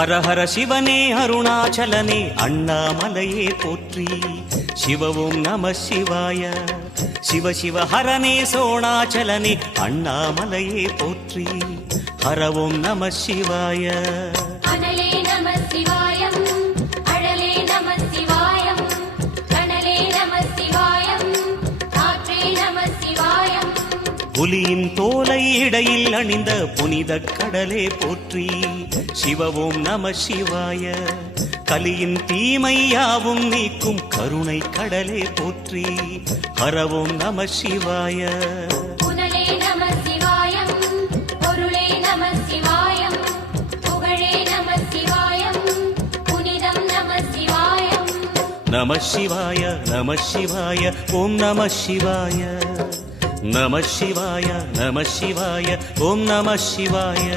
ஹர ஹர சிவனே அருணாச்சலனே அண்ணாமலையே போற்றி. சிவ ஓம் நம சிவாய. சிவ சிவ ஹரனே சோணாச்சலனே அண்ணாமலையே போற்றி. ஹர ஓம் நம சிவாய. அனலே நம சிவாயம், அழலே நம சிவாயம், கனலே நம சிவாயம், காற்றே நம சிவாயம். புலியின் தோலை இடையில் அணிந்த புனித கடலே போற்றி. சிவ ஓம் நம சிவாய. கலியின் தீமையாவும் நீக்கும் கருணை கடலே போற்றி. ஹர ஓம் நம சிவாய. புனலே நம சிவாயம், பொருளே நம சிவாயம், புகழே நம சிவாயம், புனிதம் நம சிவாயம். நம சிவாய நம சிவாய ஓம் நம சிவாய. நம சிவாய நம சிவாய ஓம் நம சிவாய.